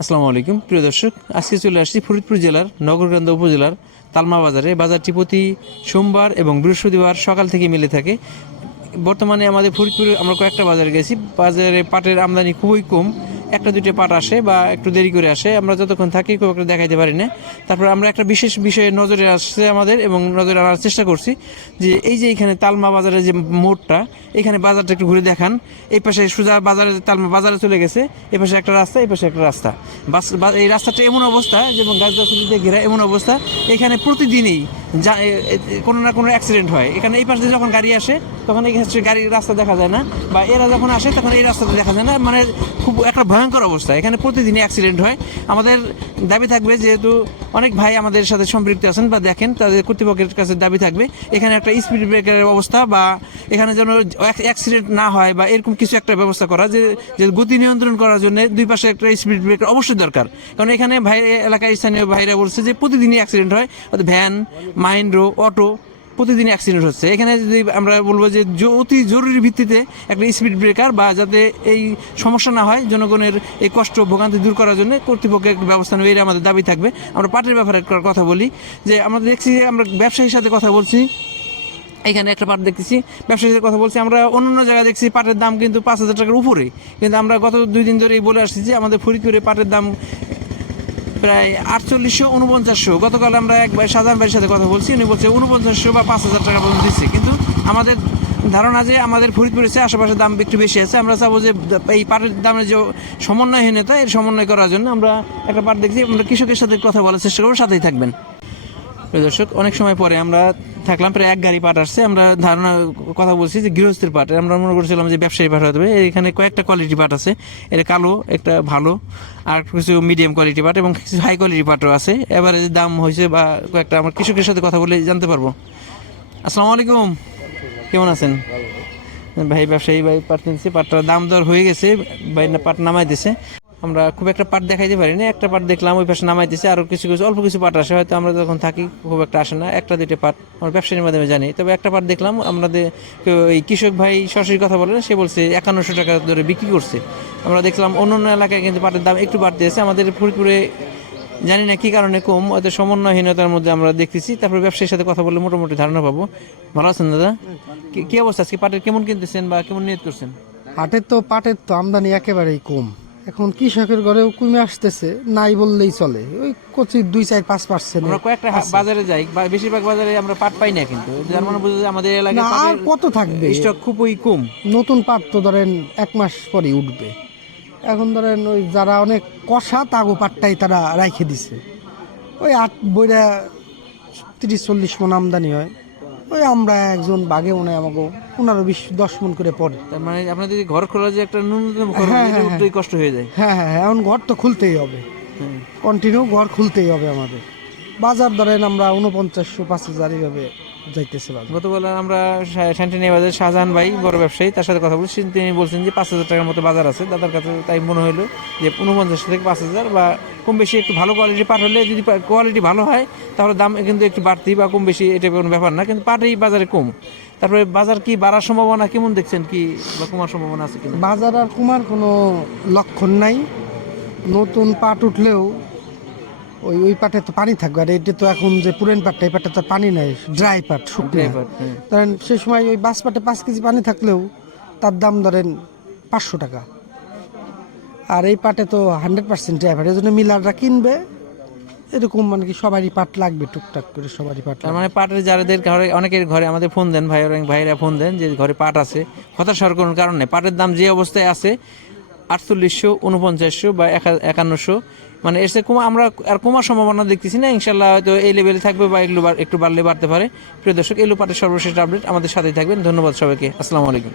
আসসালামু আলাইকুম প্রিয় দর্শক, আজকে চলে আসছি ফরিদপুর জেলার নগরকান্দা উপজেলার তালমা বাজারে। বাজারটি প্রতি সোমবার এবং বৃহস্পতিবার সকাল থেকে মিলে থাকে। বর্তমানে আমাদের ফরিদপুরে আমরা কয়েকটা বাজারে গেছি, বাজারে পাটের আমদানি খুবই কম, একটা দুটো পাট আসে বা একটু দেরি করে আসে, আমরা যতক্ষণ থাকি খুব একটা দেখাইতে পারি না। তারপর আমরা একটা বিশেষ বিষয়ে নজরে আসছে আমাদের এবং নজরে আনার চেষ্টা করছি যে এই যে এখানে তালমা বাজারের যে মোড়টা, এখানে বাজারটা একটু ঘুরে দেখান। এই পাশে সোজা বাজারে তালমা বাজারে চলে গেছে, এই পাশে একটা রাস্তা, এই পাশে একটা রাস্তা, এই রাস্তাটা এমন অবস্থা যেমন গাছগাছালি দিয়ে ঘেরা, এমন অবস্থা এখানে প্রতিদিনই কোনো না কোনো অ্যাক্সিডেন্ট হয়। এখানে এই পাশে যখন গাড়ি আসে তখন এই গাড়ির রাস্তা দেখা যায় না, বা এরা যখন আসে তখন এই রাস্তাটা দেখা যায় না, মানে খুব একটা ভয়ঙ্কর অবস্থা। এখানে প্রতিদিনই অ্যাক্সিডেন্ট হয়। আমাদের দাবি থাকবে, যেহেতু অনেক ভাই আমাদের সাথে সম্পৃক্ত আছেন বা দেখেন, তাদের কর্তৃপক্ষের কাছে দাবি থাকবে এখানে একটা স্পিড ব্রেকারের অবস্থা, বা এখানে যেন অ্যাক্সিডেন্ট না হয় বা এরকম কিছু একটা ব্যবস্থা করা, যে গতি নিয়ন্ত্রণ করার জন্য দুই পাশে একটা স্পিড ব্রেকার অবশ্যই দরকার। কারণ এখানে ভাই এলাকায় স্থানীয় ভাইরা বলছে যে প্রতিদিনই অ্যাক্সিডেন্ট হয়, ভ্যান, মাইন্ড্রো, অটো, প্রতিদিন অ্যাক্সিডেন্ট হচ্ছে। এখানে যদি আমরা বলবো যে অতি জরুরি ভিত্তিতে একটা স্পিড ব্রেকার, বা যাতে এই সমস্যা না হয়, জনগণের এই কষ্ট ভোগান্তি দূর করার জন্য কর্তৃপক্ষের একটা ব্যবস্থা নেবে, এটা আমাদের দাবি থাকবে। আমরা পাটের ব্যাপারে কথা বলি, যে আমরা দেখছি, আমরা ব্যবসায়ীর সাথে কথা বলছি, এখানে একটা পাট দেখতেছি, ব্যবসায়ীদের কথা বলছি, আমরা অন্য জায়গায় দেখছি পাটের দাম কিন্তু 5,000 টাকার উপরে, কিন্তু আমরা গত 2 দিন ধরেই বলে আসছি যে আমাদের ফরিদপুরে পাটের দাম প্রায় 4800-4900। গতকাল আমরা এক ভাই শাহজাহান ভাইয়ের সাথে কথা বলছি, উনি বলছে 4900 বা 5,000 টাকা পর্যন্ত দিচ্ছে, কিন্তু আমাদের ধারণা যে আমাদের ফরিদপুরের চেয়ে আশেপাশের দাম একটু বেশি আছে। আমরা চাবো যে এই পাটের দামের যে সমন্বয়হীনতা, এর সমন্বয় করার জন্য আমরা একটা পাট দেখছি, আমরা কৃষকের সাথে কথা বলার চেষ্টা করবো, সাথেই থাকবেন। দর্শক, অনেক সময় পরে আমরা থাকলাম, প্রায় এক গাড়ি পাট আসছে। আমরা ধারণা কথা বলছি যে গৃহস্থের পাট, আমরা মনে করছিলাম যে ব্যবসায়ী পাট হতে হবে। এখানে কয়েকটা কোয়ালিটি পাট আছে, এটা কালো, একটা ভালো, আর কিছু মিডিয়াম কোয়ালিটি পাট এবং কিছু হাই কোয়ালিটি পাটও আছে। এবারে যে দাম হয়েছে বা কয়েকটা আমার কৃষকের সাথে কথা বলে জানতে পারবো। আসসালামু আলাইকুম, কেমন আছেন ভাই? ব্যবসায়ী ভাই পাট কিনছে, পাটটার দাম দর হয়ে গেছে, ভাই পাট নামাই দিছে। আমরা খুব একটা পাট দেখাইতে পারি না, একটা পাট দেখলাম ওই পাশে নামাই দিচ্ছে, আরও কিছু কিছু অল্প কিছু পাট আসে, হয়তো আমরা যখন থাকি খুব একটা আসে না, একটা দুটো পাট আমরা ব্যবসায়ীর মাধ্যমে জানি। তবে একটা পাট দেখলাম, আমাদের এই কৃষক ভাই সরাসরি কথা বলেন, সে বলছে 5100 টাকা ধরে বিক্রি করছে। আমরা দেখলাম অন্য অন্য এলাকায় কিন্তু পাটের দাম একটু বাড়তে আছে, আমাদের ফরিদপুরে জানি না কী কারণে কম, হয়তো সমন্বয়হীনতার মধ্যে আমরা দেখতেছি। তারপরে ব্যবসায়ীর সাথে কথা বললে মোটামুটি ধারণা পাবো। ভালো আছেন দাদা? কী অবস্থা আজকে পাটের, কেমন কিনতেছেন বা কেমন নিয়ত করছেন? পাটের তো আমদানি একেবারেই কম। এখন কৃষকের ঘরেও কমে আসতেছে, নাই বললেই চলে। ওই কচি 2-4-5%। আমরা কয়েকটা বাজারে যাই, বেশিরভাগ বাজারে আমরা পাট পাই না, কিন্তু যার মানে বুঝে যে আমাদের না, এলাকায় আর পাটের কত থাকবে? স্টক খুবই কম। নতুন পাট তো ধরেন 1 মাস পরেই উঠবে। এখন ধরেন ওই যারা অনেক কষা তাগো পাটটাই তারা রাইখে দিছে। ওই 8 বইরা 30-40 মন আমদানি হয়। ওই আমরা একজন বাঘে মনে হয় আমাকে 15-20-10 মন করে পড়ে। তার মানে আপনাদের ঘর খোলা যে একটা ন্যূনতম খরচ, হ্যাঁ, এটা হ্যাঁ, উঠতেই কষ্ট হয়ে যায়। হ্যাঁ, হ্যাঁ, হ্যাঁ, এখন ঘর তো খুলতেই হবে, হ্যাঁ। কন্টিনিউ ঘর খুলতেই হবে আমাদের। বাজার ধরেন আমরা 4900-5000 এইভাবে যাইতেছে বাজার। গতকাল আমরা শান্তিনিয়া বাজার শাহজাহান ভাই বড় ব্যবসায়ী, তার সাথে কথা বলছি, তিনি বলছেন যে 5,000 টাকার মতো বাজার আছে দাদার কাছে। তাই মনে হলো যে 49 থেকে 5,000 বা কম বেশি একটু ভালো কোয়ালিটি পাট হলে, যদি কোয়ালিটি ভালো হয় তাহলে দাম কিন্তু একটু বাড়তি বা কম বেশি, এটা কোনো ব্যাপার না, কিন্তু পাট এই বাজারে কম। তারপরে বাজার কি বাড়ার সম্ভাবনা কেমন দেখছেন, কি বা কমার সম্ভাবনা আছে কিনা? বাজার আর কমার কোনো লক্ষণ নাই। নতুন পাট উঠলেও ওই পাটে তো পানি থাকবে, আর এটা তো এখন যে পুরান পাটটা, এই পাটটা তো পানি নাই, ড্রাই পাট, শুকনো। হ্যাঁ। ধরেন সে সময় ওই বাস পাটে 5 কেজি পানি থাকলেও তার দাম ধরেন 500 টাকা। আর এই পাটে তো 100% ড্রাই পাট, এই জন্য মিলাররা কিনবে। এরকম মানে কি সবারই পাট লাগবে, টুকটাক করে সবারই পাট তার লাগবে। মানে পাটের যাদের ঘরে, অনেকের ঘরে আমাদের ফোন দেন, ভাইরা ফোন দেন যে ঘরে পাট আছে, হতাশার কোনো কারণ নেই। পাটের দাম যে অবস্থায় আছে 4800, 4900 বা 5100, মানে এর কমা আমরা আর কমার সম্ভাবনা দেখতেছি না। ইনশাল্লাহ হয়তো এই লেভেলে থাকবে বা এগুলো একটু বাড়লে বাড়তে পারে। প্রিয় দর্শক, এলো পাটের সর্বশেষ আপডেট, আমাদের সাথেই থাকবেন। ধন্যবাদ সবাইকে, আসসালামু আলাইকুম।